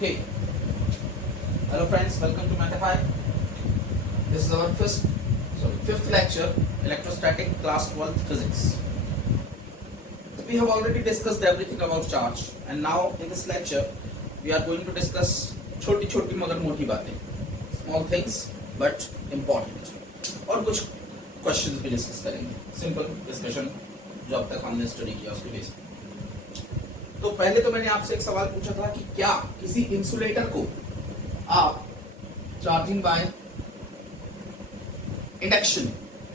Okay. Hello friends, welcome to Mathify. This is our fifth lecture, electrostatic class 12 physics. We have already discussed everything about charge, and now in this lecture we are going to discuss छोटी-छोटी मगर मोटी बातें, small things but important, और कुछ questions भी discuss करेंगे. Simple discussion जो अब तक हमने स्टडी किया उसके बेस पे. तो पहले तो मैंने आपसे एक सवाल पूछा था कि क्या किसी इंसुलेटर को आप चार्जिंग बाय इंडक्शन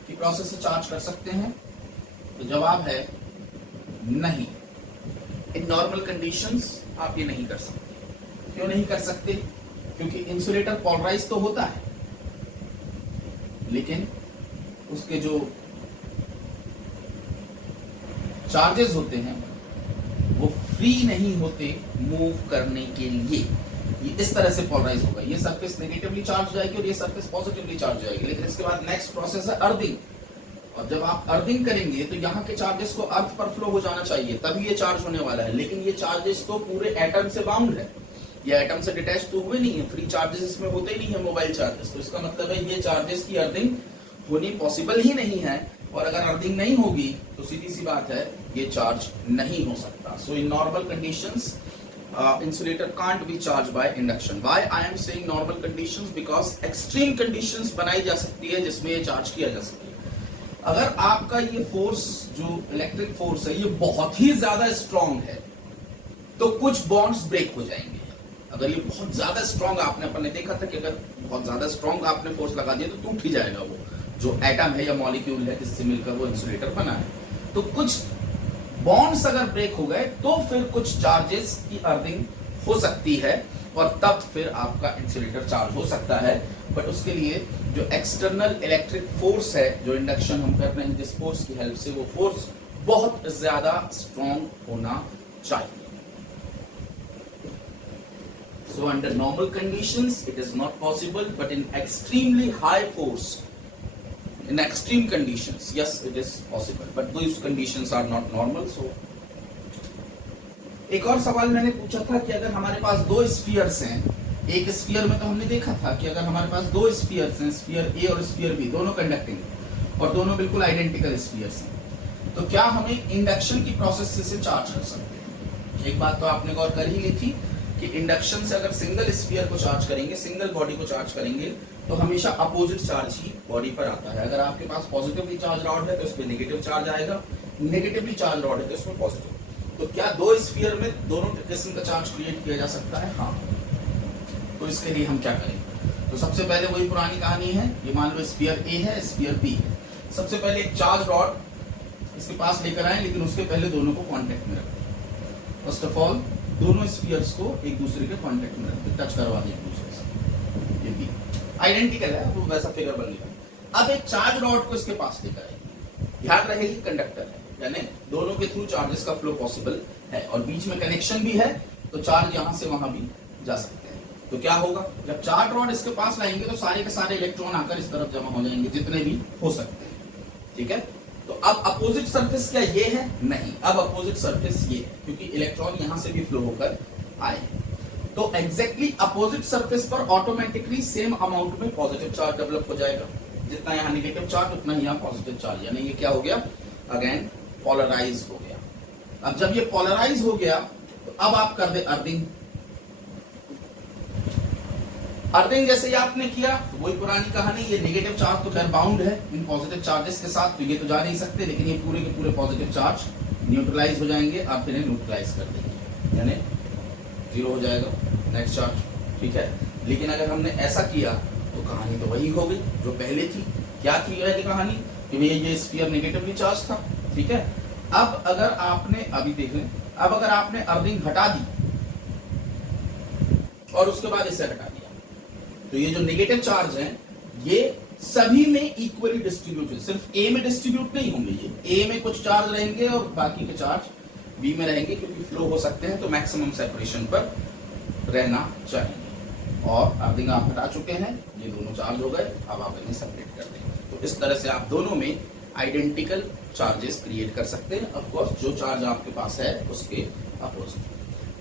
की प्रोसेस से चार्ज कर सकते हैं? तो जवाब है नहीं. इन नॉर्मल कंडीशंस आप ये नहीं कर सकते. क्यों नहीं कर सकते? क्योंकि इंसुलेटर पोलराइज तो होता है, लेकिन उसके जो चार्जेस होते हैं वो फ्री नहीं होते मूव करने के लिए. ये इस तरह से पोलराइज होगा. ये सरफेस नेगेटिवली चार्ज जाएगी और ये सरफेस पॉजिटिवली चार्ज जाएगी. लेकिन इसके बाद नेक्स्ट प्रोसेस है अर्थिंग. और जब आप अर्थिंग करेंगे तो यहाँ के चार्जेस को अर्थ पर फ्लो हो जाना चाहिए, तभी ये चार्ज होने वाला है. लेकिन ये चार्जेस तो पूरे एटम से बाउंड है. ये एटम से डिटैच तो हुए नहीं है. फ्री चार्जेस इसमें होते ही नहीं है, मोबाइल चार्जेस. तो इसका मतलब है ये चार्जेस की अर्थिंग होनी पॉसिबल ही नहीं है. और अगर अर्थिंग नहीं होगी तो सीधी सी बात है ये चार्ज नहीं हो सकता. So in normal conditions insulator can't be charged by induction. Why I am saying normal conditions? Because extreme conditions बनाई जा सकती है जिसमें ये चार्ज किया जा सकती है. अगर आपका ये फोर्स जो इलेक्ट्रिक फोर्स है ये बहुत ही ज्यादा स्ट्रांग है तो कुछ बॉन्ड्स ब्रेक हो जाएंगे. अगर ये बहुत ज्यादा स्ट्रांग, आपने देखा था कि अगर बहुत ज्यादा स्ट्रांग आपने फोर्स लगा दिया तो टूट ही जाएगा वो जो एटम है या मॉलिक्यूल है जिससे मिलकर वो इंसुलेटर बना है. तो कुछ बॉन्ड्स अगर ब्रेक हो गए तो फिर कुछ चार्जेस की अर्थिंग हो सकती है और तब फिर आपका इंसुलेटर चार्ज हो सकता है. बट उसके लिए जो एक्सटर्नल इलेक्ट्रिक फोर्स है, जो इंडक्शन हम कर रहे हैं जिस फोर्स की हेल्प से, वो फोर्स बहुत ज्यादा स्ट्रांग होना चाहिए. So under normal conditions it is not possible, but in extremely high force, in extreme conditions, yes it is possible, but those conditions are not normal. So एक और सवाल मैंने पूछा था कि अगर हमारे पास दो स्फीयर्स हैं, एक स्फीयर में तो हमने देखा था कि अगर हमारे पास दो स्फीयर्स हैं, स्फीयर ए और स्फीयर बी, दोनों कंडक्टिंग और दोनों बिल्कुल आइडेंटिकल स्फीयर्स हैं, तो क्या हमें इंडक्शन की प्रोसेस से चार्ज कर सकते हैं? एक बात तो आपने गौर कर ही ली थी कि इंडक्शन से अगर सिंगल स्फीयर को चार्ज करेंगे, सिंगल बॉडी को चार्ज करेंगे, तो हमेशा अपोजिट चार्ज ही बॉडी पर आता है. अगर आपके पास पॉजिटिवली चार्ज रॉड है तो उसमें नेगेटिव चार्ज आएगा, नेगेटिवली चार्ज रॉड है तो उसमें पॉजिटिव. तो क्या दो स्फीयर में दोनों किस्म का चार्ज क्रिएट किया जा सकता है? हाँ. तो इसके लिए हम क्या करेंगे? तो सबसे पहले वही पुरानी कहानी है. ये मान लो स्फीयर ए है, स्फीयर बी है. सबसे पहले एक चार्ज रॉड इसके पास लेकर आए, लेकिन उसके पहले दोनों को कॉन्टेक्ट में रखें. फर्स्ट ऑफ ऑल दोनों स्फीयर्स को एक दूसरे के कांटेक्ट में रखते, टच करवा दें एक दूसरे से. ये भी आइडेंटिकल है, वो वैसा फिगर बन गया. अब एक चार्ज रॉड को इसके पास लेकर आएंगे. ध्यान रहे ये कंडक्टर है, यानी दोनों के थ्रू चार्जेस का फ्लो पॉसिबल है और बीच में कनेक्शन भी है, तो चार्ज यहां से वहां भी जा सकते हैं. तो क्या होगा? जब चार्ज रॉड इसके पास लाएंगे तो सारे के सारे इलेक्ट्रॉन आकर इस तरफ जमा हो जाएंगे, जितने भी हो सकते हैं. ठीक है. तो अब अपोजिट सरफेस क्या ये है? नहीं. अब अपोजिट सरफेस ये है क्योंकि इलेक्ट्रॉन यहां से भी फ्लो होकर आए. तो एग्जैक्टली अपोजिट सरफेस पर ऑटोमेटिकली सेम अमाउंट में पॉजिटिव चार्ज डेवलप हो जाएगा. जितना यहाँ नेगेटिव चार्ज उतना ही यहाँ पॉजिटिव चार्ज, यानी ये क्या हो गया? अगेन पोलराइज हो गया. अब जब ये पोलराइज हो गया तो अब आप कर दे अर्थिंग. अर्थिंग जैसे ही आपने किया तो वही पुरानी कहानी. ये नेगेटिव चार्ज तो खैर बाउंड है इन पॉजिटिव चार्जेस के साथ, तो ये तो जा नहीं सकते, लेकिन ये पूरे के पूरे पॉजिटिव चार्ज न्यूट्रलाइज हो जाएंगे. आप इन्हें न्यूट्रलाइज कर देंगे, यानी जीरो हो जाएगा नेट चार्ज. ठीक है. लेकिन अगर हमने ऐसा किया तो कहानी तो वही हो गई जो पहले थी. क्या थी ये कहानी? कि भैया ये स्फीयर नेगेटिवली चार्ज था. ठीक है. अब अगर आपने, अभी देख लें, अब अगर आपने अर्थिंग हटा दी और उसके बाद इसे हटा दिया, तो ये जो नेगेटिव चार्ज हैं ये सभी में इक्वली डिस्ट्रीब्यूट है. सिर्फ ए में डिस्ट्रीब्यूट नहीं होंगे. ये ए में कुछ चार्ज रहेंगे और बाकी के चार्ज बी में रहेंगे, क्योंकि फ्लो हो सकते हैं तो मैक्सिमम सेपरेशन पर रहना चाहिए. और अर्थिंग आप हटा चुके हैं, ये दोनों चार्ज हो गए. अब आप इन्हें सेपरेट कर देंगे. तो इस तरह से आप दोनों में आइडेंटिकल चार्जेस क्रिएट कर सकते हैं. ऑफ कोर्स जो चार्ज आपके पास है उसके अपोजिट.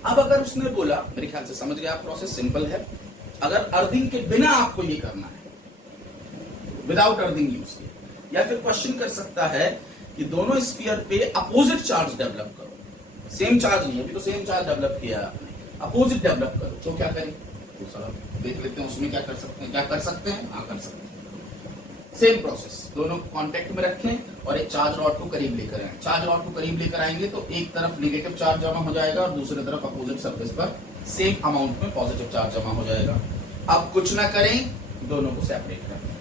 अब अगर उसने बोला, मेरे ख्याल से समझ गया आप, प्रोसेस सिंपल है। अगर अर्थिंग के बिना आपको ये करना है, विदाउट अर्थिंग यूज किए, या फिर क्वेश्चन कर सकता है कि दोनों स्फीयर पे अपोजिट चार्ज डेवलप करो। सेम चार्ज नहीं, अभी तो सेम चार्ज डेवलप किया आपने, अपोजिट डेवलप करो, तो क्या करें? तो सर देख लेते हैं उसमें क्या कर सकते हैं। क्या कर सकते हैं? हाँ कर सकते हैं। सेम प्रोसेस, दोनों कांटेक्ट में रखें और एक चार्ज रॉड को करीब लेकर आए। चार्ज रॉड को करीब लेकर आएंगे तो एक तरफ नेगेटिव चार्ज जमा हो जाएगा और दूसरी तरफ अपोजिट सरफेस पर सेम अमाउंट में पॉजिटिव चार्ज जमा हो जाएगा। अब कुछ ना करें, दोनों को सेपरेट कर दें।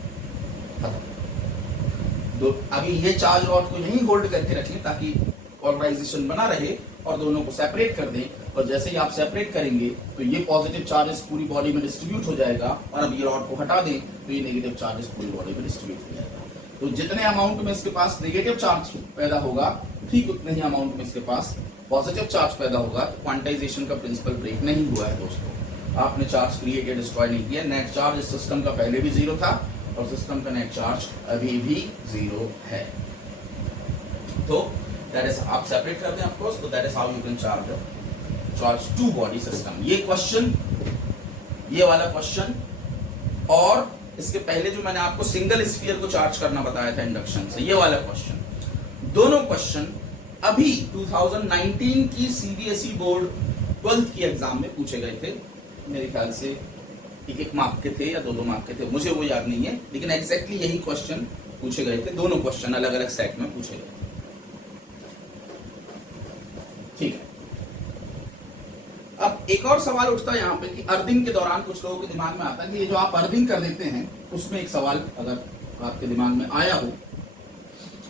अभी ये चार्ज रॉड को यहीं होल्ड करके रखें ताकि पोलराइजेशन बना रहे और दोनों को सेपरेट कर दें। और जैसे ही आप सेपरेट करेंगे तो ये पॉजिटिव चार्जेस पूरी बॉडी में डिस्ट्रीब्यूट हो जाएगा और अब ये रॉड को हटा दें तो ये नेगेटिव चार्जेस पूरी बॉडी में डिस्ट्रीब्यूट हो जाएगा। तो जितने अमाउंट में इसके पास नेगेटिव चार्ज पैदा होगा, ठीक उतने ही अमाउंट में इसके पास पॉजिटिव चार्ज पैदा होगा। तो क्वांटाइजेशन का प्रिंसिपल ब्रेक नहीं हुआ है दोस्तों। आपने चार्ज क्रिएट या डिस्ट्रॉय नहीं किया। नेट चार्ज इस सिस्टम का पहले भी 0 था और सिस्टम का नेट चार्ज अभी भी 0 है। तो दैट इज, आप सेपरेट कर दें ऑफ कोर्स, तो that is how you can charge to body system. ये क्वेश्चन, ये वाला क्वेश्चन, और इसके पहले जो मैंने आपको सिंगल स्फीयर को चार्ज करना बताया था इंडक्शन से, ये वाला क्वेश्चन, दोनों क्वेश्चन अभी 2019 की सीबीएसई बोर्ड 12th की एग्जाम में पूछे गए थे। मेरे ख्याल से एक मार्क के थे या 2 मार्क के थे, मुझे वो याद नहीं है, लेकिन एग्जैक्टली यही क्वेश्चन पूछे गए थे। दोनों क्वेश्चन अलग अलग सेट में पूछे गए। ठीक है, अब एक और सवाल उठता है यहाँ पे कि अर्थिंग के दौरान कुछ लोगों के दिमाग में आता है कि ये जो आप अर्थिंग कर देते हैं, उसमें एक सवाल अगर आपके दिमाग में आया हो,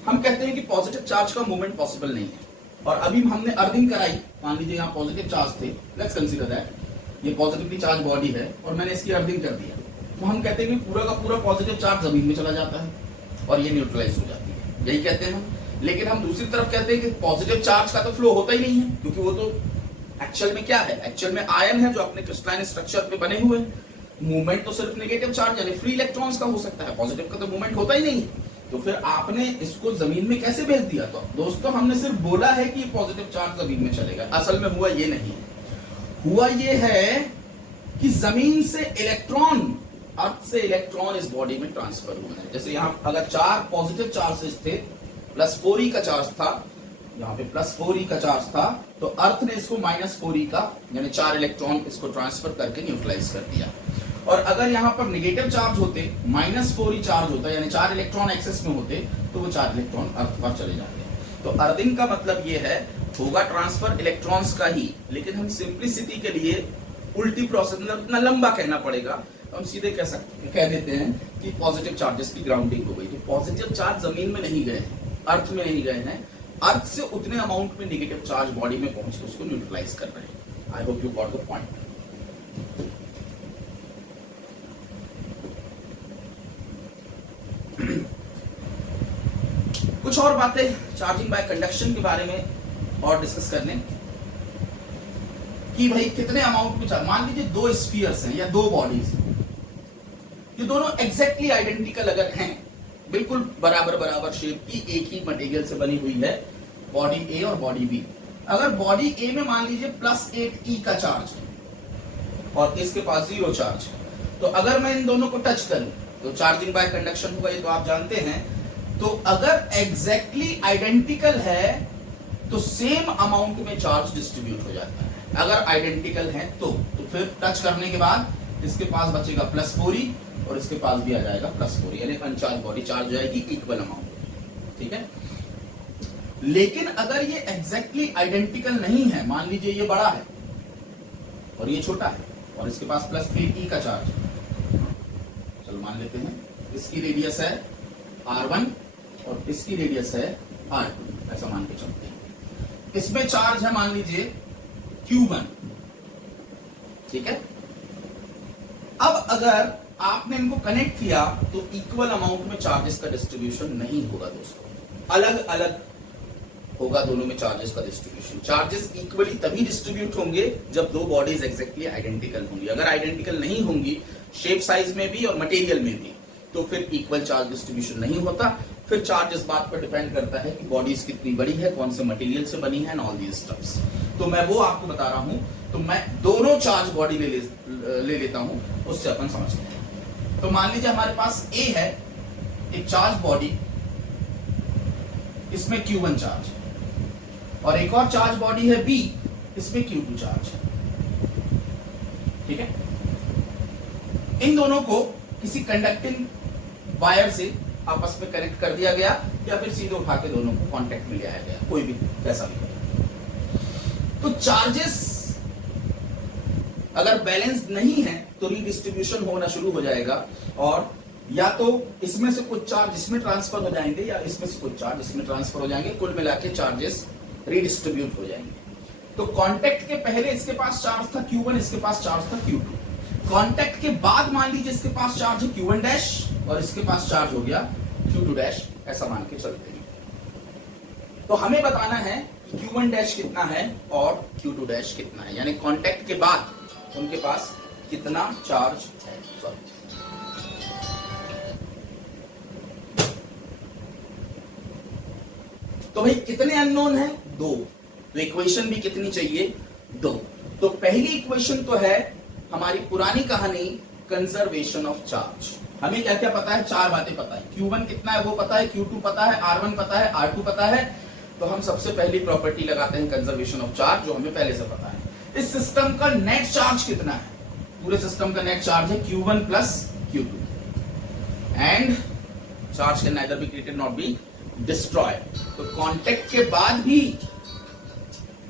हम कहते हैं कि पॉजिटिव चार्ज का मूवमेंट पॉसिबल नहीं है और अभी हमने अर्थिंग कराई, मान लीजिए यहाँ पॉजिटिव चार्ज थे, लेट्स कंसीडर दैट ये पॉजिटिवली चार्ज बॉडी है और मैंने इसकी अर्थिंग कर दिया, तो हम कहते हैं कि पूरा का पूरा पॉजिटिव चार्ज जमीन में चला जाता है और ये न्यूट्रलाइज हो जाती है, यही कहते हैं हम। लेकिन हम दूसरी तरफ कहते हैं कि पॉजिटिव चार्ज का तो फ्लो होता ही नहीं है, क्योंकि वो तो एक्चुअल में क्या है, एक्चुअल में आयन है जो अपने क्रिस्टलाइन स्ट्रक्चर पे बने हुए हैं। मूवमेंट तो सिर्फ नेगेटिव चार्ज यानी फ्री इलेक्ट्रॉन्स का हो सकता है, पॉजिटिव का तो मूवमेंट होता ही नहीं। तो फिर आपने इसको जमीन में कैसे भेज दिया? तो दोस्तों हमने सिर्फ बोला है कि पॉजिटिव चार्ज जमीन में चलेगा, असल में हुआ ये नहीं है। हुआ ये है कि जमीन से इलेक्ट्रॉन, अर्थ से इलेक्ट्रॉन इस बॉडी में ट्रांसफर हुए हैं। जैसे यहाँ अगर 4 पॉजिटिव चार्जेस थे, +4e का चार्ज था, यहाँ पे +4e का चार्ज था, तो अर्थ ने इसको -4e का यानी 4 इलेक्ट्रॉन इसको ट्रांसफर करके न्यूट्रलाइज कर दिया। और अगर यहाँ पर नेगेटिव चार्ज होते, -4e चार्ज होता यानी 4 इलेक्ट्रॉन एक्सेस में होते, तो वो 4 इलेक्ट्रॉन अर्थ पर चले जाते। तो अर्थिंग का मतलब ये है, होगा ट्रांसफर इलेक्ट्रॉन्स का ही, लेकिन हम सिंप्लिसिटी के लिए उल्टी प्रोसेस, मतलब इतना लंबा कहना पड़ेगा, तो हम सीधे कह देते हैं कि पॉजिटिव चार्जेस की ग्राउंडिंग हो गई। तो पॉजिटिव चार्ज जमीन में नहीं गए हैं, अर्थ में नहीं गए हैं, अर्थ से उतने अमाउंट में नेगेटिव चार्ज बॉडी में पहुंच के उसको न्यूट्रलाइज कर रहे हैं। I hope you got the point. कुछ और बातें चार्जिंग बाय कंडक्शन के बारे में और डिस्कस करने कि भाई कितने अमाउंट में चार्ज, मान लीजिए 2 स्फीयर्स हैं या 2 बॉडीज, ये दोनों एग्जैक्टली आइडेंटिकल अगर हैं, बिल्कुल बराबर बराबर शेप की, एक ही मटेरियल से बनी हुई है, बॉडी ए और बॉडी बी। अगर बॉडी ए में मान लीजिए +8e का चार्ज है और इसके पास 0 चार्ज है, तो अगर मैं इन दोनों को टच करूं तो चार्जिंग बाय कंडक्शन होगा, ये तो आप जानते हैं। तो अगर एग्जैक्टली आइडेंटिकल है तो सेम अमाउंट में चार्ज डिस्ट्रीब्यूट हो जाता है। अगर आइडेंटिकल है तो फिर टच करने के बाद इसके पास बचेगा +4e और इसके पास भी आ जाएगा +4e, यानी अनचार्ज बॉडी चार्ज हो जाएगी इक्वल अमाउंट। ठीक है, लेकिन अगर ये एग्जैक्टली आइडेंटिकल नहीं है, मान लीजिए ये बड़ा है और ये छोटा है और इसके पास +8e का चार्ज है, चलो मान लेते हैं इसकी रेडियस है r1 और इसकी रेडियस है r2, ऐसा मान के चलते हैं। इसमें चार्ज है मान लीजिए Q1, ठीक है। अब अगर आपने इनको कनेक्ट किया तो इक्वल अमाउंट में चार्जेस का डिस्ट्रीब्यूशन नहीं होगा दोस्तों, अलग अलग होगा दोनों में चार्जेस का डिस्ट्रीब्यूशन। चार्जेस इक्वली तभी डिस्ट्रीब्यूट होंगे जब 2 बॉडीज एग्जैक्टली आइडेंटिकल होंगी। अगर आइडेंटिकल नहीं होंगी शेप साइज में भी और मटेरियल में भी, तो फिर इक्वल चार्ज डिस्ट्रीब्यूशन नहीं होता। फिर चार्ज इस बात पर डिपेंड करता है कि बॉडीज कितनी बड़ी है, कौन से मटेरियल से बनी है, एंड ऑल दीज स्टफ्स। तो मैं वो आपको बता रहा हूं, तो मैं दोनों चार्ज बॉडी ले लेता हूं, उससे अपन समझते हैं। तो मान लीजिए हमारे पास ए है एक चार्ज बॉडी, इसमें Q1 चार्ज, और एक और चार्ज बॉडी है बी, इसमें Q2 चार्ज। ठीक है, इन दोनों को किसी कंडक्टिंग वायर से आपस में कनेक्ट कर दिया गया, या फिर सीधे उठा के दोनों को कांटेक्ट में ले आया गया, कोई भी कैसा भी। तो चार्जेस अगर बैलेंस नहीं है तो रीडिस्ट्रीब्यूशन होना शुरू हो जाएगा, और या तो इसमें से कुछ चार्ज इसमें ट्रांसफर हो जाएंगे, या इसमें से कुछ चार्ज इसमें ट्रांसफर हो जाएंगे, कुल मिला के चार्जेस रीडिस्ट्रीब्यूट हो जाएंगे। तो कांटेक्ट के पहले इसके पास चार्ज था Q1, इसके पास चार्ज था Q2। कांटेक्ट के बाद मान लीजिए इसके पास चार्ज है Q1 डैश और इसके पास चार्ज हो गया Q2 डैश, ऐसा मान के चलते हैं। तो हमें बताना है कि Q1 डैश कितना है और Q2 डैश कितना है, यानी कांटेक्ट के बाद उनके पास कितना चार्ज है। सॉरी, तो भाई कितने अननोन है? 2। तो इक्वेशन भी कितनी चाहिए? 2। तो पहली इक्वेशन तो है हमारी पुरानी कहानी, कंजर्वेशन ऑफ चार्ज। हमें क्या क्या पता है? 4 बातें पता है। Q1 कितना है वो पता है, Q2 पता है, R1 पता है, R2 पता है। तो हम सबसे पहली प्रॉपर्टी लगाते हैं कंजर्वेशन ऑफ चार्ज, जो हमें पहले से पता है। इस सिस्टम का नेट चार्ज कितना है? पूरे सिस्टम का नेट चार्ज है Q1 plus Q2 and charge can neither be created not be destroyed. तो कांटेक्ट के बाद भी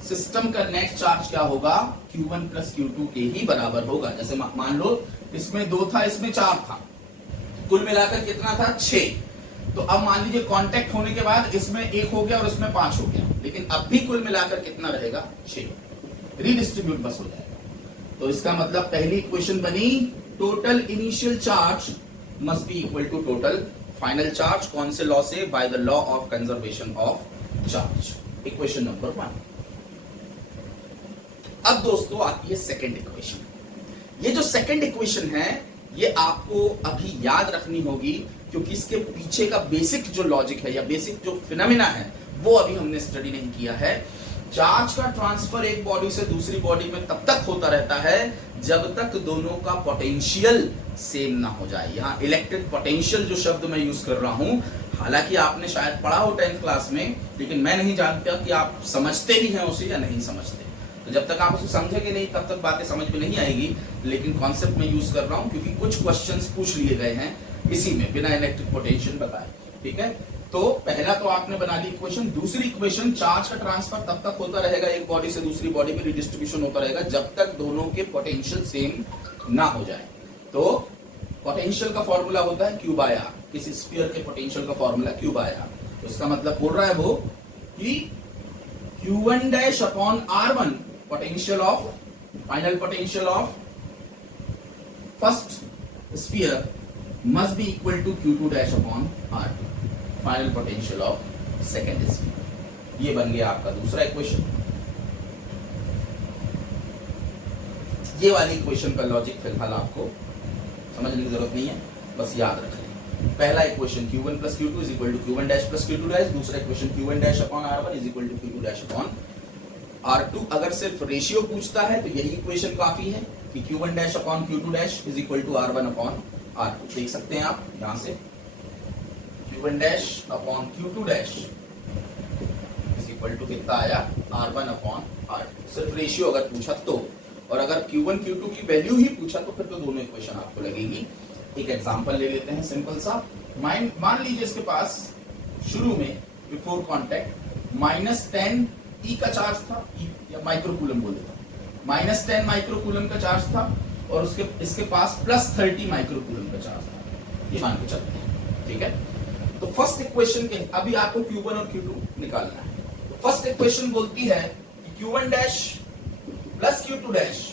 सिस्टम का नेट चार्ज क्या होगा? Q1 प्लस Q2 के ही बराबर होगा। जैसे मान लो इसमें 2 था, इसमें 4 था, कुल मिलाकर कितना था? 6। तो अब मान लीजिए कांटेक्ट होने के बाद इसमें 1 हो गया और इसमें 5 हो गया, लेकिन अब भी कुल मिलाकर कितना रहेगा? 6। रीडिस्ट्रीब्यूट बस हो जाएगा। तो इसका मतलब पहली इक्वेशन बनी, total initial charge must be equal to total final charge. कौन से लॉ से? By the law of conservation of charge. Equation number 1। अब दोस्तों आती है सेकंड इक्वेशन। ये जो सेकंड इक्वेशन है ये आपको अभी याद रखनी होगी, क्योंकि इसके पीछे का बेसिक जो लॉजिक है या बेसिक जो फिनोमेना है वो अभी हमने स्टडी नहीं किया है। चार्ज का ट्रांसफर एक बॉडी से दूसरी बॉडी में तब तक होता रहता है जब तक दोनों का पोटेंशियल सेम ना हो जाए। यहाँ इलेक्ट्रिक पोटेंशियल जो शब्द मैं यूज कर रहा हूं, हालांकि आपने शायद पढ़ा हो 10th क्लास में, लेकिन मैं नहीं जानता कि आप समझते भी हैं उसे या नहीं समझते। तो जब तक आप उसे समझेंगे नहीं तब तक बातें समझ में नहीं आएगी, लेकिन कॉन्सेप्ट में यूज कर रहा हूं क्योंकि कुछ क्वेश्चंस पूछ लिए गए हैं इसी में बिना इलेक्ट्रिक पोटेंशियल बताए। ठीक है, तो पहला तो आपने बना ली इक्वेशन। दूसरी इक्वेशन, चार्ज का ट्रांसफर तब तक होता रहेगा एक बॉडी से दूसरी बॉडी में, रिडिस्ट्रीब्यूशन होता रहेगा जब तक दोनों के पोटेंशियल सेम ना हो जाए। तो पोटेंशियल का फॉर्मूला होता है Q बाय R। किसी स्फीयर के पोटेंशियल का फॉर्मूला Q बाय R। तो इसका मतलब बोल रहा है वो कि Q1 dash upon R1 potential of, final potential of first sphere must be equal to Q2 dash upon R2, final potential of second sphere. ये बन गया आपका दूसरा इक्वेशन। ये वाली इक्वेशन का लॉजिक फिलहाल आपको समझने की जरूरत नहीं है, बस याद रख लें। पहला equation Q1 plus Q2 is equal to Q1 dash plus Q2 dash. दूसरा equation Q1 dash upon R1 is equal to Q2 dash upon R2। अगर सिर्फ रेशियो पूछता है तो यही इक्वेशन काफी है कि Q1 dash upon Q2 dash is equal to R1 upon R2। देख सकते हैं आप यहां से Q1 dash upon Q2 dash is equal to कितना आया? R1 upon R2। सिर्फ रेशियो अगर पूछा तो, और अगर Q1 Q2 की वैल्यू ही पूछा तो फिर तो दोनों इक्वेशन आपको लगेगी। एक एग्जांपल ले लेते हैं सिंपल सा। मान लीजिए इसके पास शुरू में बिफोर कांटेक्ट -10 E का चार्ज था, E या माइक्रोकूलम बोल देता हूं, -10 माइक्रोकूलम का चार्ज था, और इसके पास +30 माइक्रोकूलम का चार्ज था। ये मान के चलते हैं। ठीक है, तो फर्स्ट इक्वेशन के अभी आपको Q1 और Q2 निकालना है। तो फर्स्ट इक्वेशन बोलती है कि Q1 dash plus Q2 dash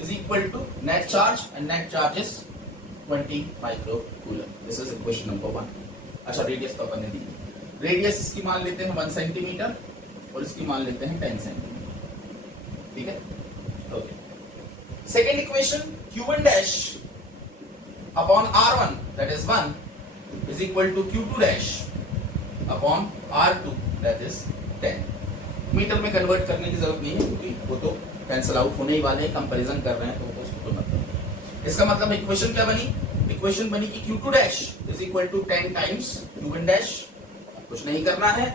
is equal to net charge, and net charge is 20 microcoulomb. This is equation number 1। अच्छा, रेडियस तो अपन ने दी। रेडियस इसकी मान लेते हैं 1 सेंटीमीटर और इसकी मान लेते हैं 10 सेंटीमीटर। ठीक है, okay. Second equation Q1 dash upon R1 that is 1 is equal to Q2 dash upon R2 that is 10। Metre में कन्वर्ट करने की जरूरत नहीं है, क्योंकि वो तो कैंसिल आउट होने ही वाले हैं, कंपैरिजन कर रहे हैं, तो उसको तो मतलब नहीं। इसका मतलब इक्वेशन क्या बनी? इक्वेशन बनी कि Q2 dash is equal to 10 times Q1 dash. कुछ नहीं करना है,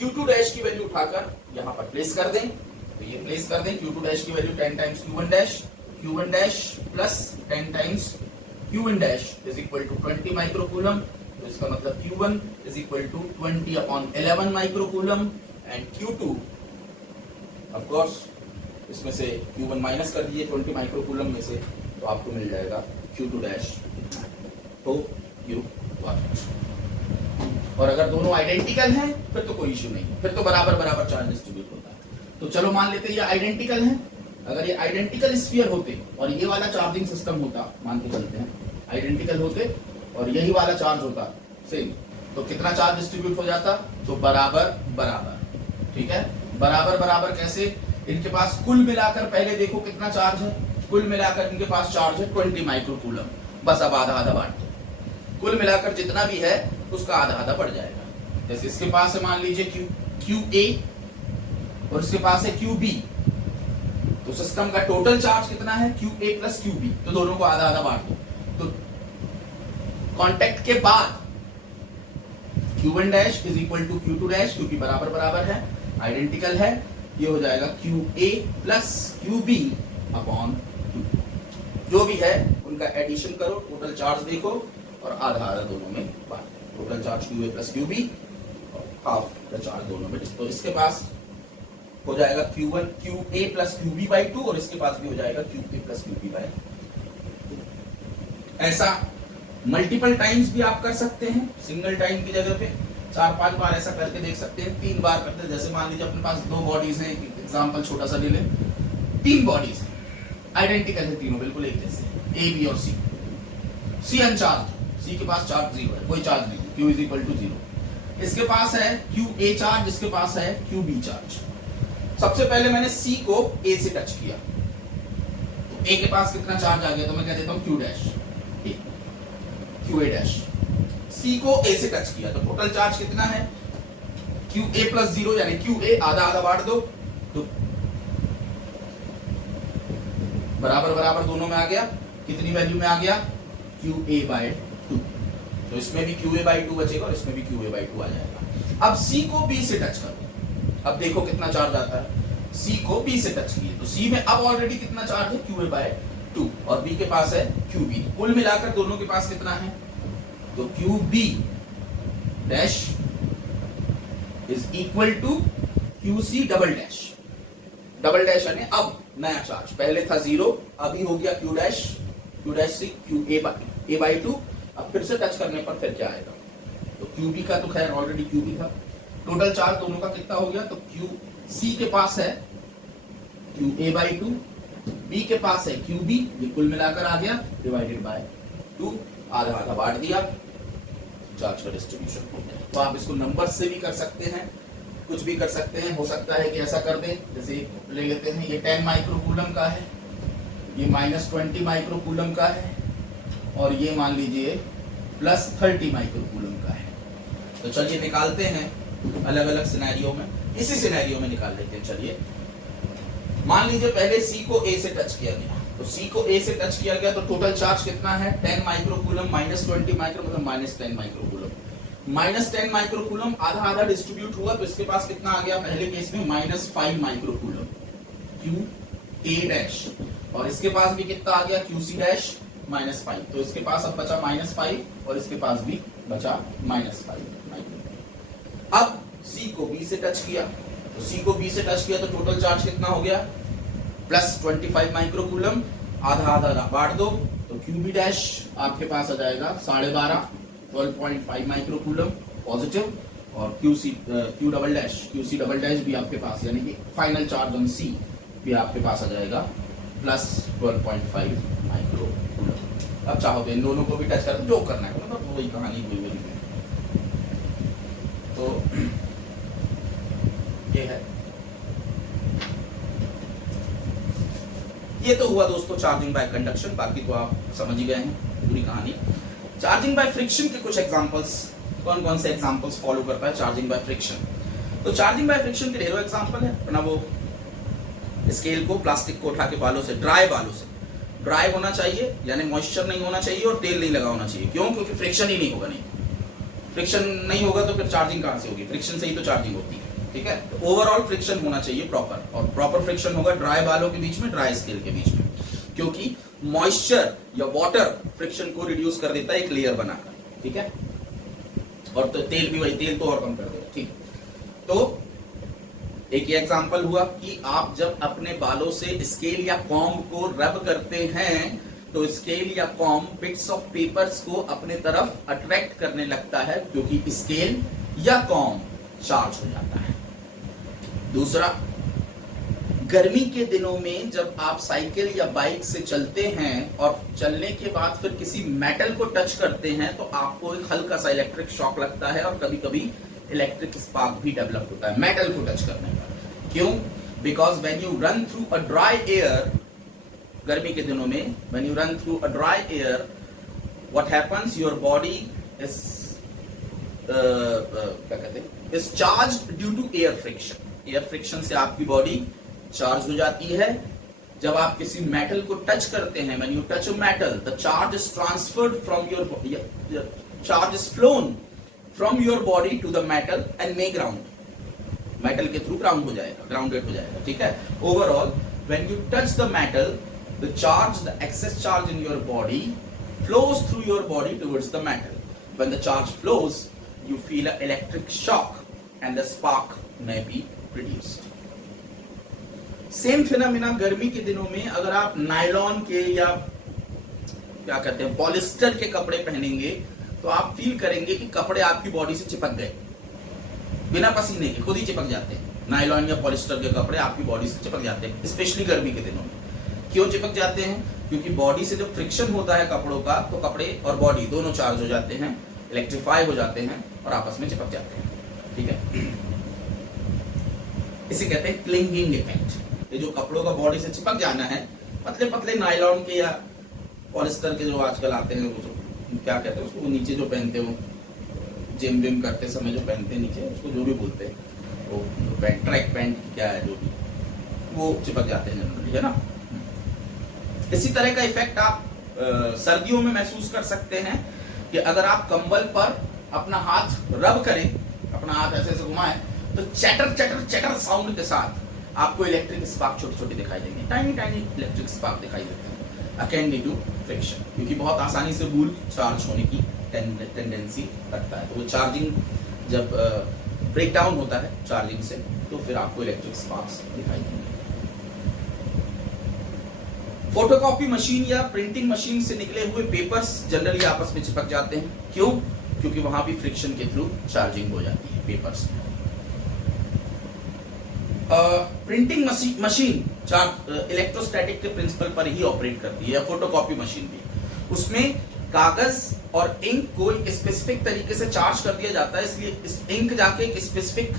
Q2 डैश की वैल्यू उठाकर यहाँ पर प्लेस कर दें, तो ये प्लेस कर दें। Q2 डैश की value 10 times Q1 dash plus 10 times Q1 dash is equal to 20 microcoulomb. तो इसका मतलब Q1 is equal to 20/11 microcoulomb and Q2 of course इसमें से Q1 माइनस कर दीजिए 20 माइक्रोकूलम में से, तो आपको मिल जाएगा Q2 डैश तो Q1। और अगर दोनों आइडेंटिकल हैं फिर तो कोई इश्यू नहीं है, फिर तो बराबर बराबर चार्ज डिस्ट्रीब्यूट होता है। तो चलो मान लेते हैं ये आइडेंटिकल हैं। अगर ये आइडेंटिकल स्फीयर होते और ये वाला चार्जिंग सिस्टम होता, मान के चलते हैं आइडेंटिकल होते और यही वाला चार्ज होता सेम, तो कितना चार्ज डिस्ट्रीब्यूट हो जाता? तो बराबर बराबर। ठीक है, बराबर बराबर कैसे? इनके पास कुल मिलाकर पहले देखो कितना चार्ज है, कुल मिलाकर इनके पास चार्ज है 20 माइक्रोकूलम। बस अब आधा आधा बांट दो, कुल मिलाकर जितना भी है उसका आधा आधा बढ़ जाएगा। जैसे इसके पास है मान लीजिए QA और इसके पास है QB, तो सिस्टम का टोटल चार्ज कितना है? QA प्लस QB, तो दोनों को आधा आधा बांट दो। तो कांटेक्ट के बाद Q1 dash is equal to Q2 dash, क्योंकि बराबर बराबर है, आइडेंटिकल है, ये हो जाएगा QA प्लस QB अपॉन 2। जो भी है उनका एडिशन करो, टोटल चार्ज देखो और आधा आधा दोनों में बांट। Total charge QA plus QB और हाफ द चार्ज दोनों में। तो इसके पास हो जाएगा QA प्लस QB बाई 2 और इसके पास भी हो जाएगा QA प्लस QB बाई 2। ऐसा मल्टीपल टाइम्स भी आप कर सकते हैं, सिंगल टाइम की जगह पे 4-5 बार ऐसा करके देख सकते हैं, 3 बार करते हैं। जैसे मान लीजिए अपने पास 2 बॉडीज हैं, एग्जांपल छोटा सा ले लें, 3 बॉडीज हैं, आइडेंटिकल है तीनों, बिल्कुल एक जैसे, A, B और C अनचार्ज, C के पास चार्ज 0 है, कोई चार्ज नहीं है, Q इज इक्वल टू 0। इसके पास है QA चार्ज, इसके पास है QB चार्ज। सबसे पहले मैंने C को A से टच किया, तो A के पास कितना चार्ज आ गया? तो मैं कह देता हूं Q dash, QA dash. C को A से टच किया तो टोटल चार्ज कितना है? QA प्लस 0 यानी QA, आधा आधा बांट दो तो बराबर बराबर दोनों में आ गया। कितनी वैल्यू में आ गया? QA by 2। तो इसमें भी QA बाय 2 बचेगा और इसमें भी QA बाय 2 आ जाएगा। अब C को B से टच करो, अब देखो कितना चार्ज आता है। C को B से टच किए तो C में अब ऑलरेडी कितना चार्ज है? QA बाय 2 और B के पास है QB। कुल मिलाकर दोनों के पास कितना है? तो QB dash is equal to QC double dash. Double dash यानी अब नया चार्ज, पहले था 0, अभी हो गया Q dash C QA by 2। अब फिर से टच करने पर फिर क्या आएगा? तो QB का तो खैर ऑलरेडी QB था। टोटल चार्ज दोनों का कितना हो गया? तो QC के पास है QA बाय 2, B के पास है QB, ये कुल मिलाकर आ गया डिवाइडेड बाय 2, आधा आधा बांट दिया, चार्ज का डिस्ट्रीब्यूशन हो गया। तो आप इसको नंबर से भी कर सकते हैं, कुछ भी कर सकते हैं। हो सकता है कि ऐसा कर दें, जैसे ले लेते हैं ये 10 माइक्रोकूलम का है, ये -20 माइक्रोकूलम का है और ये मान लीजिए +30 माइक्रोकूलम का है। तो चलिए निकालते हैं अलग अलग सिनेरियो में, इसी सिनेरियो में निकाल लेते हैं। चलिए मान लीजिए पहले C को A से टच किया गया, तो C को A से टच किया गया तो टोटल चार्ज कितना है? 10 माइक्रोकूलम -20 माइक्रो मतलब -10 माइक्रोकूलम। -10 माइक्रोकूलम आधा आधा डिस्ट्रीब्यूट हुआ तो इसके पास कितना आ गया? पहले केस में -5 माइक्रोकूलम QA डैश, और इसके पास भी कितना आ गया? QC dash -5। तो इसके पास अब बचा -5 और इसके पास भी बचा -5 माइक्रोकूलम। अब C को B से टच किया, तो C को B से टच किया तो टोटल चार्ज कितना हो गया? +25 माइक्रोकूलम, आधा आधा बांट दो तो QB डैश आपके पास आ जाएगा 12.5 माइक्रोकूलम पॉजिटिव, और Q डबल डैश भी आपके पास, यानी कि फाइनल चार्ज ऑन C भी आपके पास आ जाएगा +12.5 माइक्रोकूलम। अब चाहो तो इन दोनों को भी टच कर, जो करना है मतलब वही कहानी हुई मेरी। तो ये है, ये तो हुआ दोस्तों चार्जिंग बाय कंडक्शन, बाकी तो आप समझ ही गए हैं पूरी कहानी। चार्जिंग बाय फ्रिक्शन के कुछ एग्जांपल्स, कौन कौन से एग्जांपल्स फॉलो करता है चार्जिंग बाय फ्रिक्शन? तो चार्जिंग बाय फ्रिक्शन के ढेरों एग्जांपल है। अपना वो स्केल को, प्लास्टिक को उठा के बालों से, ड्राई होना चाहिए, यानी मॉइस्चर नहीं होना चाहिए और तेल नहीं लगा होना चाहिए। क्यों? क्योंकि फ्रिक्शन ही नहीं होगा। नहीं, फ्रिक्शन नहीं होगा तो फिर चार्जिंग कहां से होगी? फ्रिक्शन से ही तो चार्जिंग होती है। ठीक है, तो ओवरऑल फ्रिक्शन होना चाहिए प्रॉपर, और प्रॉपर फ्रिक्शन होगा ड्राई बालों के बीच में, ड्राई स्केल के बीच में, क्योंकि मॉइस्चर या वाटर फ्रिक्शन को रिड्यूस कर देता है एक लेयर बनाकर। ठीक है, और तो तेल भी वही, तेल तो और कम कर देगा। ठीक, तो एक ये एग्जांपल हुआ कि आप जब अपने बालों से स्केल या कॉम्ब को रब करते हैं तो स्केल या कॉम्ब बिट्स ऑफ पेपर्स को अपने तरफ अट्रैक्ट करने लगता है, क्योंकि स्केल या कॉम्ब चार्ज हो जाता है। दूसरा, गर्मी के दिनों में जब आप साइकिल या बाइक से चलते हैं और चलने के बाद फिर किसी मेटल को टच करते हैं तो आपको एक हल्का सा इलेक्ट्रिक शॉक लगता है, और कभी कभी इलेक्ट्रिक स्पार्क भी डेवलप होता है मेटल को टच करने पर। क्यों? Because when you run through a dry air, गर्मी के दिनों में when you run through a dry air, what happens, your body is क्या कहते हैं, is charged due to air friction. Air friction से आपकी बॉडी चार्ज हो जाती है। जब आप किसी मेटल को टच करते हैं, when you touch a metal, the charge is transferred from your, charge is flown from your body to the metal and may ground, metal के थ्रू ग्राउंड हो जाएगा, ग्राउंडेड हो जाएगा। ठीक है, overall when you touch the metal, the charge, the excess charge in your body flows through your body towards the metal. When the charge flows, you feel an electric shock and the spark may be produced. Same phenomena गर्मी के दिनों में अगर आप nylon के या क्या कहते हैं पॉलिस्टर के कपड़े पहनेंगे तो आप फील करेंगे कि कपड़े आपकी बॉडी से चिपक गए, बिना पसीने के खुद ही चिपक जाते हैं। नायलॉन या पॉलिस्टर के कपड़े आपकी बॉडी से चिपक जाते हैं, स्पेशली गर्मी के दिनों में। क्यों चिपक जाते हैं? क्योंकि बॉडी से जब फ्रिक्शन होता है कपड़ों का तो कपड़े और बॉडी दोनों चार्ज हो जाते हैं, इलेक्ट्रीफाई हो जाते हैं और आपस में चिपक जाते हैं। ठीक है, इसे कहते हैं क्लिंगिंग इफेक्ट। ये जो कपड़ों का बॉडी से चिपक जाना है, पतले पतले नायलॉन के या पॉलिस्टर के जो आजकल आते हैं, वो क्या कहते हैं उसको, नीचे जो पहनते हो जिम विम करते समय जो पहनते हैं नीचे, उसको जो भी बोलते हैं, वो पैंट, ट्रैक पैंट क्या है जो भी, वो चिपक जाते हैं जनरली, है ना। इसी तरह का इफेक्ट आप सर्दियों में महसूस कर सकते हैं कि अगर आप कंबल पर अपना हाथ रब करें, अपना हाथ ऐसे ऐसे घुमाएं, तो चैटर चैटर चैटर साउंड के साथ आपको इलेक्ट्रिक स्पार्क छोटे छोटे दिखाई देंगे, टाइनी टाइनी इलेक्ट्रिक स्पार्क दिखाई देते हैं, अगेन ड्यू टू फ्रिक्शन, क्योंकि बहुत आसानी से वूल चार्ज होने की टेंडेंसी रखता है। तो वो चार्जिंग जब ब्रेक डाउन होता है चार्जिंग से, तो फिर आपको इलेक्ट्रिक स्पार्क्स दिखाई देंगे। फोटोकॉपी मशीन या प्रिंटिंग मशीन से निकले हुए पेपर्स जनरली आपस में चिपक जाते हैं। क्यों? क्योंकि वहां भी फ्रिक्शन के थ्रू चार्जिंग हो जाती है पेपर्स में। प्रिंटिंग मशीन इलेक्ट्रोस्टैटिक के प्रिंसिपल पर ही ऑपरेट करती है, या फोटोकॉपी मशीन भी। उसमें कागज और इंक को एक स्पेसिफिक तरीके से चार्ज कर दिया जाता है, इसलिए इस इंक जाके एक स्पेसिफिक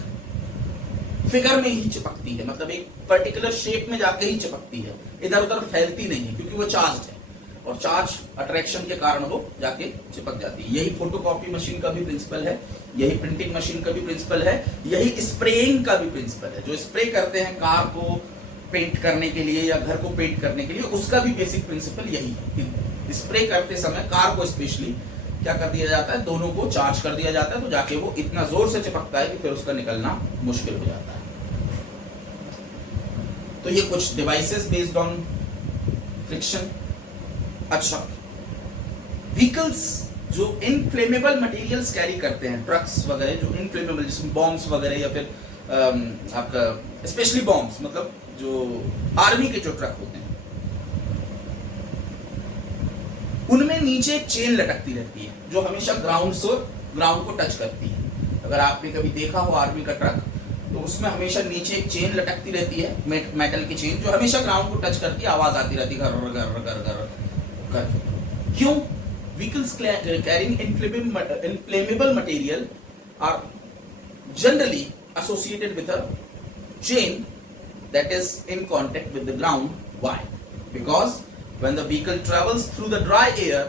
फिगर में ही चिपकती है, मतलब एक पर्टिकुलर शेप में जाके ही चिपकती है, इधर उधर फैलती नहीं है, क्योंकि वो चार्ज है और चार्ज अट्रैक्शन के कारण वो जाके चिपक जाती है। यही फोटोकॉपी मशीन का भी प्रिंसिपल है, यही प्रिंटिंग मशीन का भी प्रिंसिपल है, यही स्प्रेइंग का भी प्रिंसिपल है। जो स्प्रे करते हैं कार को पेंट करने के लिए या घर को पेंट करने के लिए, उसका भी बेसिक प्रिंसिपल यही है। स्प्रे करते समय कार को स्पेशली क्या कर दिया जाता है, दोनों को चार्ज कर दिया जाता है, तो जाके वो इतना जोर से चिपकता है कि फिर उसका निकलना मुश्किल हो जाता है। तो ये कुछ डिवाइसेस बेस्ड ऑन फ्रिक्शन। अच्छा, व्हीकल्स जो इनफ्लेमेबल मटेरियल्स कैरी करते हैं, ट्रक्स वगैरह जो इनफ्लेमेबल, जिसमें बॉम्ब्स वगैरह, या फिर आपका स्पेशली बॉम्ब्स, मतलब जो आर्मी के जो ट्रक होते हैं, उनमें नीचे एक चेन लटकती रहती है जो हमेशा ग्राउंड को टच करती है। अगर आपने कभी देखा हो आर्मी का ट्रक, तो उसमें हमेशा नीचे एक चेन लटकती रहती है, मेटल की चेन, जो हमेशा ग्राउंड को टच करती है, आवाज आती रहती है घर घर घर घर घर। क्यों? Vehicles carrying inflammable material are generally associated with a chain that is in contact with the ground. Why? Because when the vehicle travels through the dry air,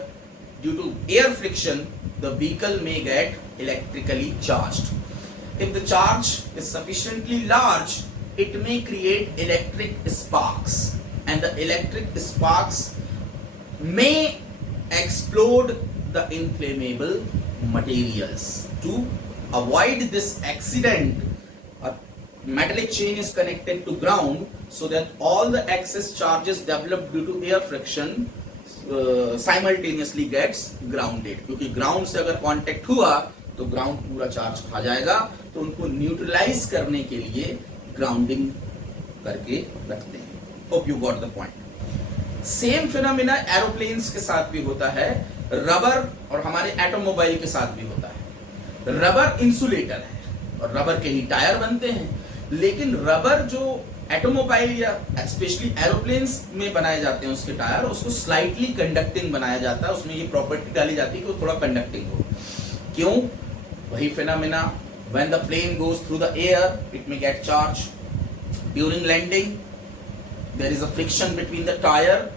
due to air friction, the vehicle may get electrically charged. If the charge is sufficiently large, it may create electric sparks, and the electric sparks may explode the inflammable materials. To avoid this accident, a metallic chain is connected to ground so that all the excess charges developed due to air friction simultaneously gets grounded, क्योंकि ground से अगर contact हुआ तो ground पूरा charge खा जाएगा, तो उनको न्यूट्रलाइज करने के लिए ग्राउंडिंग करके रखते हैं। Hope you got the point. Same phenomena aeroplanes के साथ भी होता है, रबर और हमारे ऑटोमोबाइल के साथ भी होता है। रबर इंसुलेटर है और रबर के ही टायर बनते हैं, लेकिन रबर जो ऑटोमोबाइल या स्पेशली एरोप्लेन्स में बनाए जाते हैं उसके टायर, उसको स्लाइटली कंडक्टिंग बनाया जाता है, उसमें ये प्रॉपर्टी डाली जाती है कि वो थोड़ा कंडक्टिंग हो। क्यों? वही phenomena, when the plane goes through the air it may get charge, during landing there is a friction between the tyre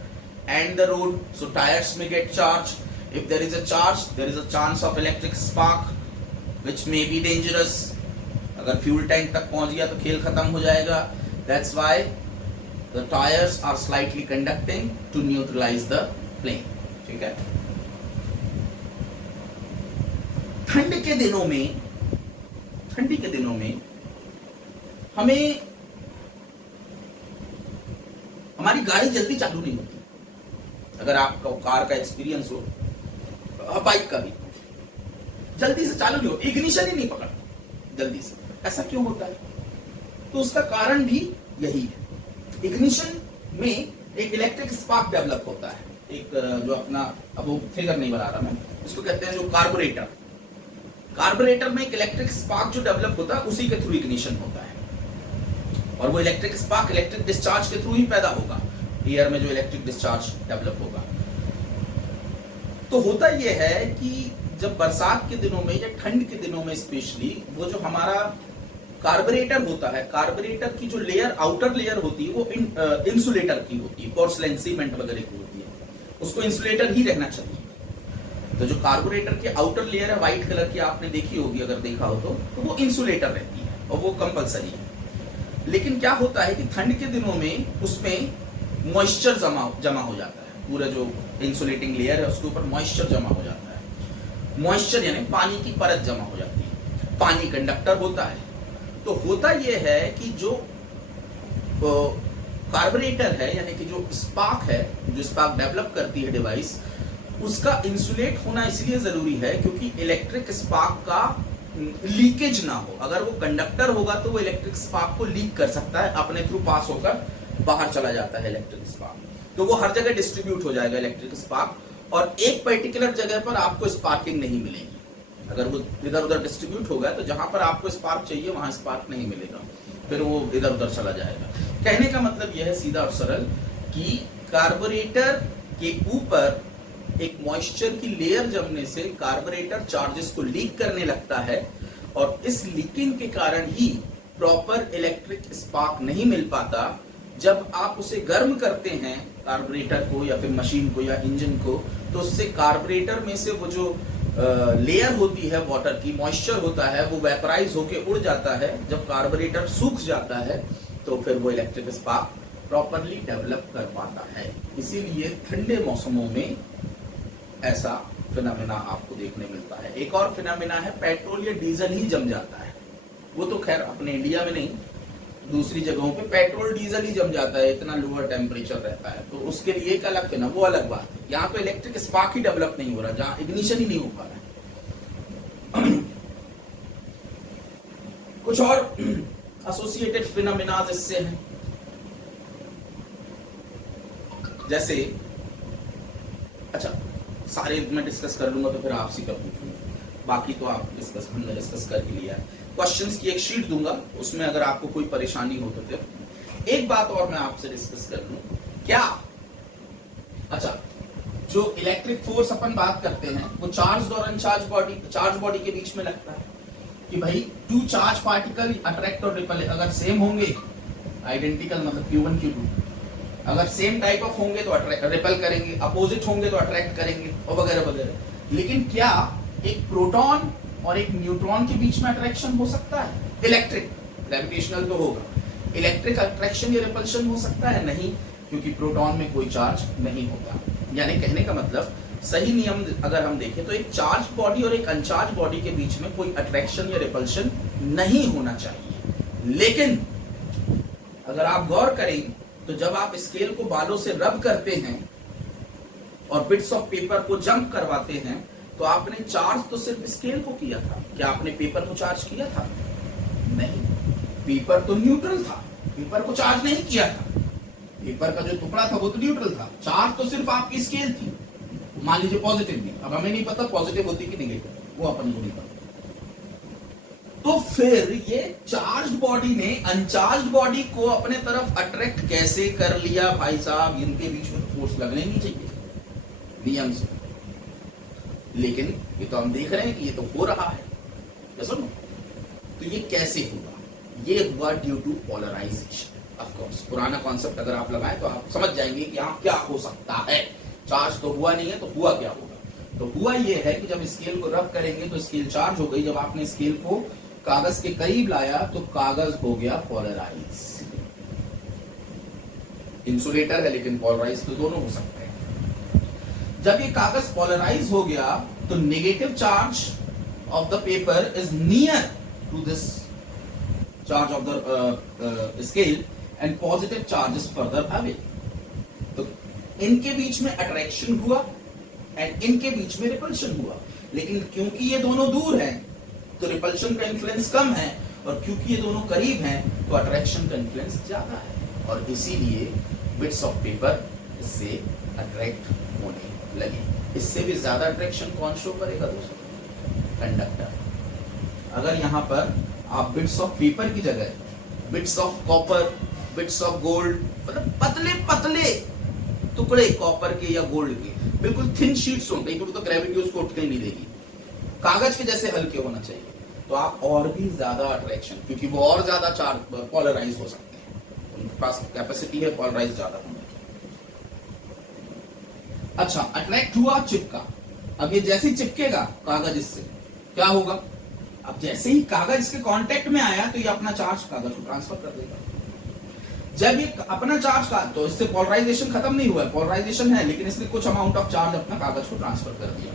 and the road, so tyres may get charge. If there is a charge there is a chance of electric spark which may be dangerous. अगर fuel tank तक पहुंच गया तो खेल खत्म हो जाएगा। That's why the tires are slightly conducting to neutralize the plane. ठीक है। ठंड के दिनों में हमें हमारी गाड़ी जल्दी चालू नहीं होती। अगर आपका कार का एक्सपीरियंस हो, बाइक का भी, जल्दी से चालू नहीं हो, इग्निशन ही नहीं पकड़ता जल्दी से। ऐसा क्यों होता है? तो उसका कारण भी यही है। इग्निशन में एक इलेक्ट्रिक स्पार्क डेवलप होता है, एक जो अपना, अब वो फिगर नहीं बना रहा मैं, इसको कहते हैं जो कार्बोरेटर। कार्बोरेटर में एक इलेक्ट्रिक स्पार्क जो डेवलप होता है उसी के थ्रू इग्निशन होता है, और वो इलेक्ट्रिक स्पार्क इलेक्ट्रिक डिस्चार्ज के थ्रू ही पैदा होगा, एयर में जो इलेक्ट्रिक डिस्चार्ज डेवलप होगा। तो होता यह है कि जब बरसात के दिनों में या ठंड के दिनों में स्पेशली, वो जो हमारा कार्बोरेटर होता है, कार्बोरेटर की जो लेयर, आउटर लेयर होती है, वो इंसुलेटर की होती है, पोर्सलेन सीमेंट वगैरह की होती है, उसको इंसुलेटर ही रहना चाहिए। तो जो कार्बोरेटर की आउटर लेयर है व्हाइट कलर की, आपने देखी होगी, अगर देखा हो तो वो इंसुलेटर रहती है और वो कंपलसरी है। लेकिन क्या होता है कि ठंड के दिनों में उसमें मॉइस्चर जमा हो जाता है, पूरा जो इंसुलेटिंग लेयर है उसके ऊपर मॉइस्चर जमा हो जाता है। मॉइस्चर यानी पानी की परत जमा हो जाती है, पानी कंडक्टर होता है। तो होता यह है कि जो कार्बोरेटर है, यानी कि जो स्पार्क है, जो स्पार्क डेवलप करती है डिवाइस, उसका इंसुलेट होना इसलिए जरूरी है क्योंकि इलेक्ट्रिक स्पार्क का लीकेज ना हो। अगर वो कंडक्टर होगा तो वो इलेक्ट्रिक स्पार्क को लीक कर सकता है, अपने थ्रू पास होकर बाहर चला जाता है इलेक्ट्रिक स्पार्क, तो वो हर जगह डिस्ट्रीब्यूट हो जाएगा इलेक्ट्रिक स्पार्क, और एक पर्टिकुलर जगह पर आपको स्पार्किंग नहीं मिलेगी। अगर वो इधर उधर डिस्ट्रीब्यूट होगा तो जहां पर आपको स्पार्क चाहिए वहां स्पार्क नहीं मिलेगा, फिर वो इधर उधर चला जाएगा। कहने का मतलब यह है सीधा और सरल कि कार्बोरेटर के ऊपर एक मॉइस्चर की लेयर जमने से कार्बोरेटर चार्जेस को लीक करने लगता है, और इस लीकिंग के कारण ही प्रॉपर इलेक्ट्रिक स्पार्क नहीं मिल पाता। जब आप उसे गर्म करते हैं कार्बोरेटर को या फिर मशीन को या इंजन को, तो उससे कार्बोरेटर में से वो जो लेयर होती है वाटर की, मॉइस्चर होता है, वो वेपराइज होके उड़ जाता है। जब कार्बोरेटर सूख जाता है तो फिर वो इलेक्ट्रिक स्पार्क प्रॉपरली डेवलप कर पाता है। इसीलिए ठंडे मौसमों में ऐसा फिनोमेना आपको देखने मिलता है। एक और फिनोमेना है, पेट्रोल या डीजल ही जम जाता है। वो तो खैर अपने इंडिया में नहीं, दूसरी जगहों पे पेट्रोल डीजल ही जम जाता है, इतना लोअर टेम्परेचर रहता है, तो उसके लिए एक अलग फिनोमेना, वो अलग बात है। यहाँ पे इलेक्ट्रिक स्पार्क ही डेवलप नहीं हो रहा, जहाँ इग्निशन ही नहीं हो पा रहा है। कुछ और एसोसिएटेड फिनोमेना इससे हैं, जैसे, अच्छा सारे मैं डिस्कस कर लूंगा तो फिर आपसे क्या पूछूंगा, बाकी तो आप हमने डिस्कस कर ही लिया है। क्वेश्चंस की एक शीट दूंगा, उसमें अगर आपको कोई परेशानी हो तो फिर एक बात और मैं आपसे डिस्कस कर लूं, क्या, अच्छा, जो इलेक्ट्रिक फोर्स अपन बात करते हैं वो चार्ज और अनचार्ज बॉडी के बीच में लगता है कि भाई टू चार्ज पार्टिकल अट्रैक्ट और रिपल अगर सेम होंगे, आइडेंटिकल मतलब Q1 Q2, अगर सेम टाइप ऑफ होंगे तो रिपल करेंगे, अपोजिट होंगे तो अट्रैक्ट करेंगे और वगैरह वगैरह। लेकिन क्या एक प्रोटॉन और एक न्यूट्रॉन के बीच में अट्रैक्शन हो सकता है? इलेक्ट्रिक, ग्रेविटेशनल तो होगा, इलेक्ट्रिक अट्रैक्शन या रिपल्शन हो सकता है? नहीं, क्योंकि प्रोटॉन में कोई चार्ज नहीं होता। यानी कहने का मतलब सही नियम अगर हम देखें तो एक चार्ज बॉडी और एक अनचार्ज बॉडी के बीच में कोई अट्रैक्शन या रिपल्शन नहीं होना चाहिए। लेकिन अगर आप गौर करें तो जब आप स्केल को बालों से रब करते हैं और बिट्स ऑफ पेपर को जंप करवाते हैं तो आपने चार्ज तो सिर्फ स्केल को किया था, क्या आपने पेपर को चार्ज किया था? नहीं, पेपर तो न्यूट्रल था, पेपर को चार्ज नहीं किया था। पेपर का जो टुकड़ा था वो तो न्यूट्रल था, चार्ज तो सिर्फ आपकी स्केल थी, मान लीजिए पॉजिटिव भी। अब हमें नहीं पता पॉजिटिव होती कि नेगेटिव, वो अपन को नहीं पता। तो फिर ये चार्ज बॉडी ने अनचार्ज बॉडी को अपने तरफ अट्रैक्ट कैसे कर लिया भाई साहब? इनके बीच में फोर्स लगने नहीं चाहिए नियम से, लेकिन ये तो हम देख रहे हैं कि ये तो हो रहा है। सुनो, तो ये कैसे हुआ? ये हुआ due to polarisation. Of course पुराना कॉन्सेप्ट अगर आप लगाएं तो आप समझ जाएंगे कि यहाँ क्या हो सकता है। चार्ज तो हुआ नहीं है तो हुआ क्या होगा? तो हुआ ये है कि जब स्केल को रब करेंगे तो स्केल चार्ज हो गई। जब आपने स्केल को कागज के करीब लाया तो कागज हो गया पोलराइज। इंसुलेटर है लेकिन पोलराइज तो दोनों हो सकते हैं। जब ये कागज पोलराइज हो गया तो negative charge of the paper is near to this charge of the scale and positive charge is further away. तो इनके बीच में अट्रैक्शन हुआ एंड इनके बीच में रिपल्शन हुआ, लेकिन क्योंकि ये दोनों दूर हैं तो रिपल्शन का इन्फ्लुएंस कम है, और क्योंकि ये दोनों करीब हैं तो अट्रैक्शन का इन्फ्लुएंस ज्यादा है, और इसीलिए बिट्स ऑफ पेपर इससे अट्रैक्ट होने लगे। इससे भी ज्यादा अट्रैक्शन कौन शो करेगा दोस्तों? कंडक्टर। अगर यहां पर आप बिट्स ऑफ पेपर की जगह bits of copper, bits of gold, मतलब पतले पतले टुकड़े कॉपर के या गोल्ड के, बिल्कुल थिन शीट्स होंगे क्योंकि तो ग्रेविटी उसको उठने नहीं देगी, कागज के जैसे हल्के होना चाहिए, तो आप और भी ज्यादा अट्रैक्शन, क्योंकि वो और ज्यादा चार्ज पोलराइज हो सकते हैं, उनके पास कैपेसिटी है पोलराइज ज्यादा होने की। अच्छा, अट्रैक्ट हुआ, चिपका। अब ये जैसे ही चिपकेगा कागज इससे, क्या होगा? अब जैसे ही कागज इसके कांटेक्ट में आया तो ये अपना चार्ज कागज को ट्रांसफर कर देगा। जब ये अपना चार्ज का, तो इससे पोलराइजेशन खत्म नहीं हुआ है, पोलराइजेशन है, लेकिन इसने कुछ अमाउंट ऑफ चार्ज अपना कागज को ट्रांसफर कर दिया,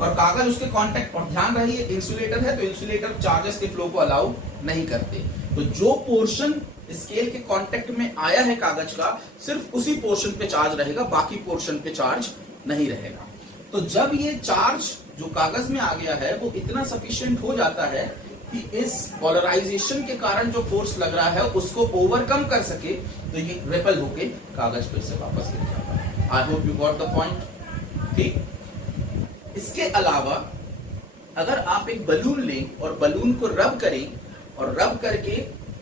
और कागज उसके कांटेक्ट, और ध्यान रहिए इंसुलेटर है तो इंसुलेटर चार्जेस के फ्लो को अलाउ नहीं करते, तो जो पोर्शन स्केल के कांटेक्ट में आया है कागज का, सिर्फ उसी पोर्शन पे चार्ज रहेगा, बाकी पोर्शन पे चार्ज नहीं रहेगा। तो जब ये चार्ज जो कागज में आ गया है वो इतना सफिशिएंट हो जाता है कि इस पोलराइजेशन के कारण जो फोर्स लग रहा है उसको ओवरकम कर सके, तो ये रिपल होके कागज फिर से वापस गिर जाता है। I hope you got the point. ठीक, इसके अलावा अगर आप एक बलून लें और बलून को रब करें और रब करके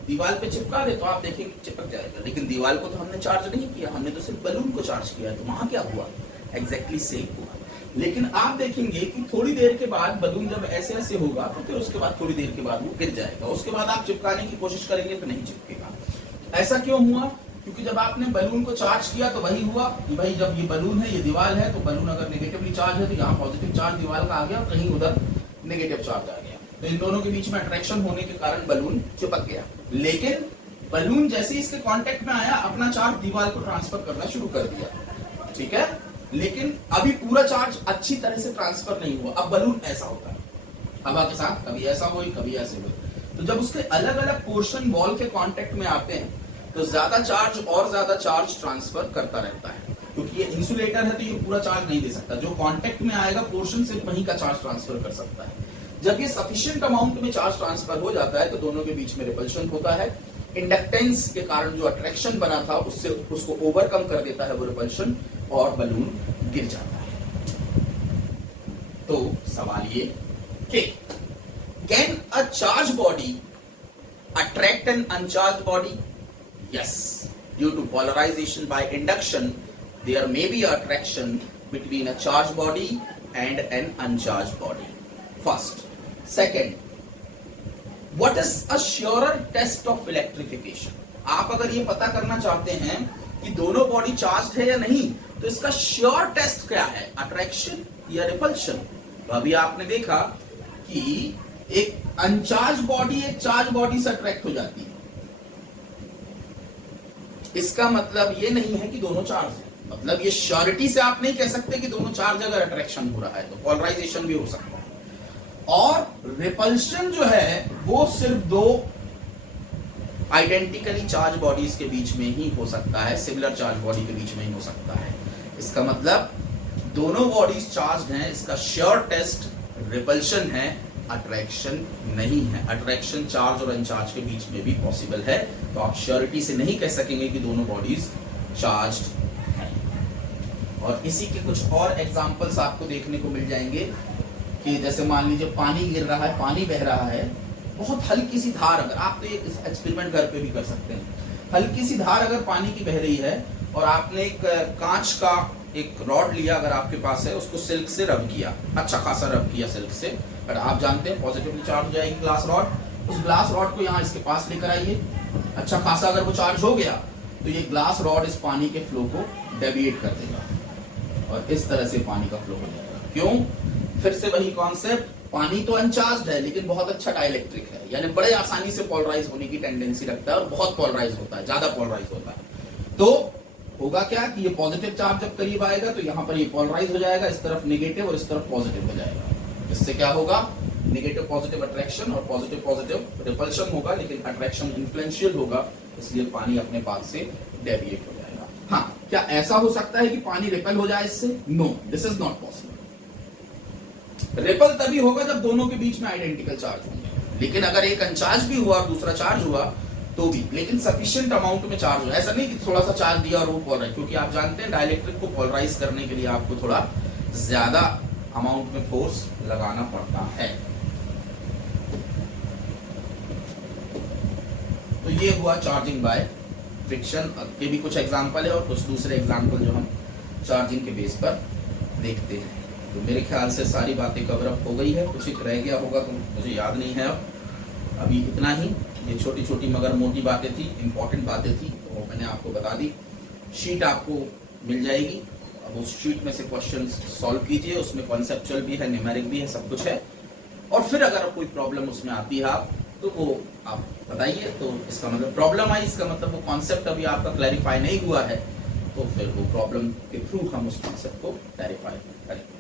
दीवार पे चिपका दे तो आप देखेंगे चिपक जाएगा, लेकिन दीवार को तो हमने चार्ज नहीं किया, हमने तो सिर्फ बलून को चार्ज किया, तो वहां क्या हुआ? एग्जैक्टली सेम हुआ। लेकिन आप देखेंगे कि थोड़ी देर के बाद बलून जब ऐसे ऐसे होगा तो फिर उसके बाद थोड़ी देर के बाद वो गिर जाएगा, उसके बाद आप चिपकाने की कोशिश करेंगे तो नहीं चिपकेगा। ऐसा क्यों हुआ? क्योंकि जब आपने बलून को चार्ज किया तो वही हुआ कि भाई जब ये बलून है, ये दीवार है, तो बलून अगर नेगेटिवली चार्ज है तो यहाँ पॉजिटिव चार्ज दीवार का आ गया, कहीं उधर नेगेटिव चार्ज आ गया, तो इन दोनों के बीच में अट्रैक्शन होने के कारण बलून चिपक गया। लेकिन बलून जैसे इसके कांटेक्ट में आया अपना चार्ज दीवार को ट्रांसफर करना शुरू कर दिया, ठीक है, लेकिन अभी पूरा चार्ज अच्छी तरह से ट्रांसफर नहीं हुआ। अब बलून ऐसा होता है हवा के साथ, कभी ऐसा हो कभी ऐसे हो, तो जब उसके अलग अलग पोर्शन वॉल के कांटेक्ट में आते हैं तो ज्यादा चार्ज और ज्यादा चार्ज ट्रांसफर करता रहता है, क्योंकि ये इंसुलेटर है तो ये पूरा चार्ज नहीं दे सकता, जो कांटेक्ट में आएगा पोर्शन सिर्फ वहीं का चार्ज ट्रांसफर कर सकता है। जब ये सफिशिएंट अमाउंट में चार्ज ट्रांसफर हो जाता है तो दोनों के बीच में रिपल्शन होता है, इंडक्टेंस के कारण जो अट्रैक्शन बना था उससे उसको ओवरकम कर देता है वो रिपल्शन, और बलून गिर जाता है। तो सवाल ये कि can a charge body attract an uncharge body? Yes, due to polarization by induction, there may be attraction between a charged body and an uncharged body. First. Second, what is a surer test of electrification? आप अगर ये पता करना चाहते हैं कि दोनों body charge है या नहीं, तो इसका श्योर टेस्ट क्या है, अट्रैक्शन या रिपल्शन? तो अभी आपने देखा कि एक अनचार्ज बॉडी एक चार्ज बॉडी से अट्रैक्ट हो जाती है। इसका मतलब ये नहीं है कि दोनों चार्ज है, मतलब ये श्योरिटी से आप नहीं कह सकते कि दोनों चार्ज अगर अट्रैक्शन हो रहा है तो पोलराइजेशन भी हो सकता है। और रिपल्शन जो है वो सिर्फ दो आइडेंटिकली चार्ज बॉडीज के बीच में ही हो सकता है, सिमिलर चार्ज बॉडी के बीच में ही हो सकता है। इसका मतलब दोनों बॉडीज चार्ज हैं, इसका श्योर टेस्ट रिपल्शन है, अट्रैक्शन नहीं है। अट्रैक्शन चार्ज और अनचार्ज के बीच में भी पॉसिबल है, तो आप श्योरिटी से नहीं कह सकेंगे कि दोनों बॉडीज चार्ज्ड हैं। और इसी के कुछ और एग्जांपल्स आपको देखने को मिल जाएंगे कि जैसे मान लीजिए पानी गिर रहा है, पानी बह रहा है, बहुत हल्की सी धार, अगर आप तो ये एक्सपेरिमेंट घर पे भी कर सकते हैं, हल्की सी धार अगर पानी की बह रही है और आपने एक कांच का एक रॉड लिया, अगर आपके पास है, उसको सिल्क से रब किया, अच्छा खासा रब किया सिल्क से, पर आप जानते हैं पॉजिटिवली चार्ज हो जाएगी ग्लास रॉड। उस ग्लास रॉड को यहाँ इसके पास लेकर आइए, अच्छा खासा अगर वो चार्ज हो गया तो ये ग्लास रॉड इस पानी के फ्लो को डेविएट कर देगा और इस तरह से पानी का फ्लो हो जाएगा। क्यों? फिर से वही कॉन्सेप्ट, पानी तो अनचार्ज है लेकिन बहुत अच्छा डाइलेक्ट्रिक है, यानी बड़े आसानी से पोलराइज होने की टेंडेंसी रखता है और बहुत पोलराइज होता है, ज्यादा पोलराइज होता है। तो होगा क्या कि ये पॉजिटिव चार्ज जब करीब आएगा तो यहाँ पर ये पोलराइज हो जाएगा, इस तरफ नेगेटिव और इस तरफ पॉजिटिव हो जाएगा। इससे क्या होगा? नेगेटिव पॉजिटिव अट्रैक्शन और पॉजिटिव पॉजिटिव रिपल्शन होगा, लेकिन अट्रैक्शन इन्फ्लुएंशियल होगा, इसलिए पानी अपने पाथ से डेविएट हो जाएगा। हाँ, क्या ऐसा हो सकता है कि पानी रिपेल हो जाए इससे? No, this is not possible. Repel तभी होगा जब दोनों के बीच में आइडेंटिकल चार्ज होंगे, लेकिन अगर एक अनचार्ज भी हुआ और दूसरा चार्ज हुआ तो भी, लेकिन सफिशिएंट अमाउंट में चार्ज हो। ऐसा नहीं कि थोड़ा सा चार्ज दिया और वो पोलराइज, क्योंकि आप जानते हैं डाइलेक्ट्रिक को पोलराइज करने के लिए आपको थोड़ा ज्यादा अमाउंट में फोर्स लगाना पड़ता है। तो ये हुआ चार्जिंग बाय फ्रिक्शन के भी कुछ एग्जांपल है और कुछ दूसरे एग्जांपल जो हम चार्जिंग के बेस पर देखते हैं। तो मेरे ख्याल से सारी बातें कवर अप हो गई है, कुछ एक रह गया होगा तो मुझे याद नहीं है अब। अभी इतना ही, ये छोटी छोटी मगर मोटी बातें थी, इंपॉर्टेंट बातें थी, तो मैंने आपको बता दी। शीट आपको मिल जाएगी, अब उस शीट में से क्वेश्चंस सॉल्व कीजिए, उसमें कॉन्सेप्चुअल भी है, न्यूमेरिक भी है, सब कुछ है। और फिर अगर कोई प्रॉब्लम उसमें आती है आप तो वो आप बताइए, तो इसका मतलब प्रॉब्लम आई, इसका मतलब वो कॉन्सेप्ट अभी आपका क्लैरिफाई नहीं हुआ है, तो फिर वो प्रॉब्लम के थ्रू हम उस कॉन्सेप्ट को क्लैरिफाई करेंगे।